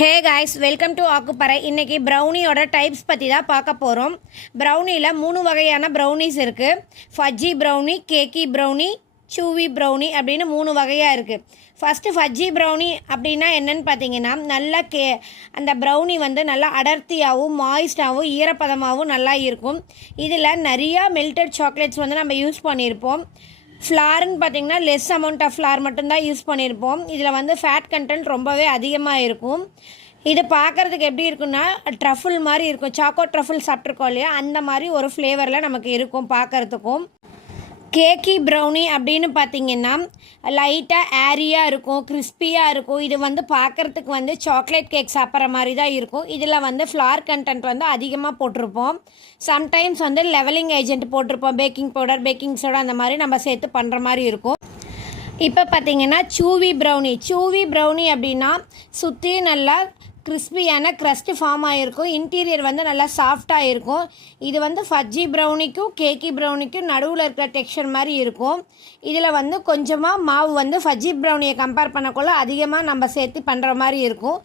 Hey guys, welcome to ஆக்குப்பறை. இன்றைக்கி ப்ரௌனியோட டைப்ஸ் பற்றி தான் பார்க்க போகிறோம். ப்ரௌனியில் 3 வகையான ப்ரௌனிஸ் இருக்குது. ஃபஜ்ஜி ப்ரௌனி, கேக்கி ப்ரௌனி, சூவி ப்ரௌனி அப்படின்னு 3 வகையாக இருக்குது. ஃபஸ்ட்டு ஃபஜ்ஜி ப்ரௌனி அப்படின்னா என்னென்னு பார்த்தீங்கன்னா, நல்லா அந்த ப்ரௌனி வந்து நல்லா அடர்த்தியாகவும் மாய்ஸ்டாகவும் ஈரப்பதமாகவும் நல்லா இருக்கும். இதில் நிறையா மெல்டட் சாக்லேட்ஸ் வந்து நம்ம யூஸ் பண்ணியிருப்போம். ஃப்ளார்னு பார்த்திங்கன்னா லெஸ் அமௌண்ட் ஆஃப் ஃப்ளார் மட்டும்தான் யூஸ் பண்ணியிருப்போம். இதில் வந்து ஃபேட் கண்டென்ட் ரொம்பவே அதிகமாக இருக்கும். இது பார்க்குறதுக்கு எப்படி இருக்குன்னா ட்ரஃபிள் மாதிரி இருக்கும். சாக்கோ ட்ரஃபிள் சாப்பிட்ருக்கோம் இல்லையா, அந்த மாதிரி ஒரு ஃப்ளேவரில் நமக்கு இருக்கும் பார்க்குறதுக்கும். கேக்கி ப்ரௌனி அப்படின்னு பார்த்திங்கன்னா லைட்டாக ஏரியாக இருக்கும், கிறிஸ்பியாக இருக்கும். இது வந்து பார்க்குறதுக்கு வந்து சாக்லேட் கேக் சாப்பிட்ற மாதிரி தான் இருக்கும். இதில் வந்து ஃப்ளார் கண்டென்ட் வந்து அதிகமாக போட்டிருப்போம். சம்டைம்ஸ் வந்து லெவலிங் ஏஜென்ட் போட்டிருப்போம், பேக்கிங் பவுடர், பேக்கிங் சோடா அந்த மாதிரி நம்ம சேர்த்து பண்ணுற மாதிரி இருக்கும். இப்போ பார்த்திங்கன்னா சூவி ப்ரௌனி அப்படின்னா சுற்றி நல்லா கிறிஸ்பியான க்ரஸ்ட்டு ஃபார்ம் ஆகிருக்கும். இன்டீரியர் வந்து நல்லா சாஃப்டாக இருக்கும். இது வந்து ஃபஜ்ஜி ப்ரௌனிக்கும் கேக்கி ப்ரௌனிக்கும் நடுவில் இருக்கிற டெக்ஸ்சர் மாதிரி இருக்கும். இதில் வந்து கொஞ்சமாக மாவு வந்து ஃபஜ்ஜி ப்ரௌனியை கம்பேர் பண்ணக்குள்ள அதிகமாக நம்ம சேர்த்து பண்ணுற மாதிரி இருக்கும்.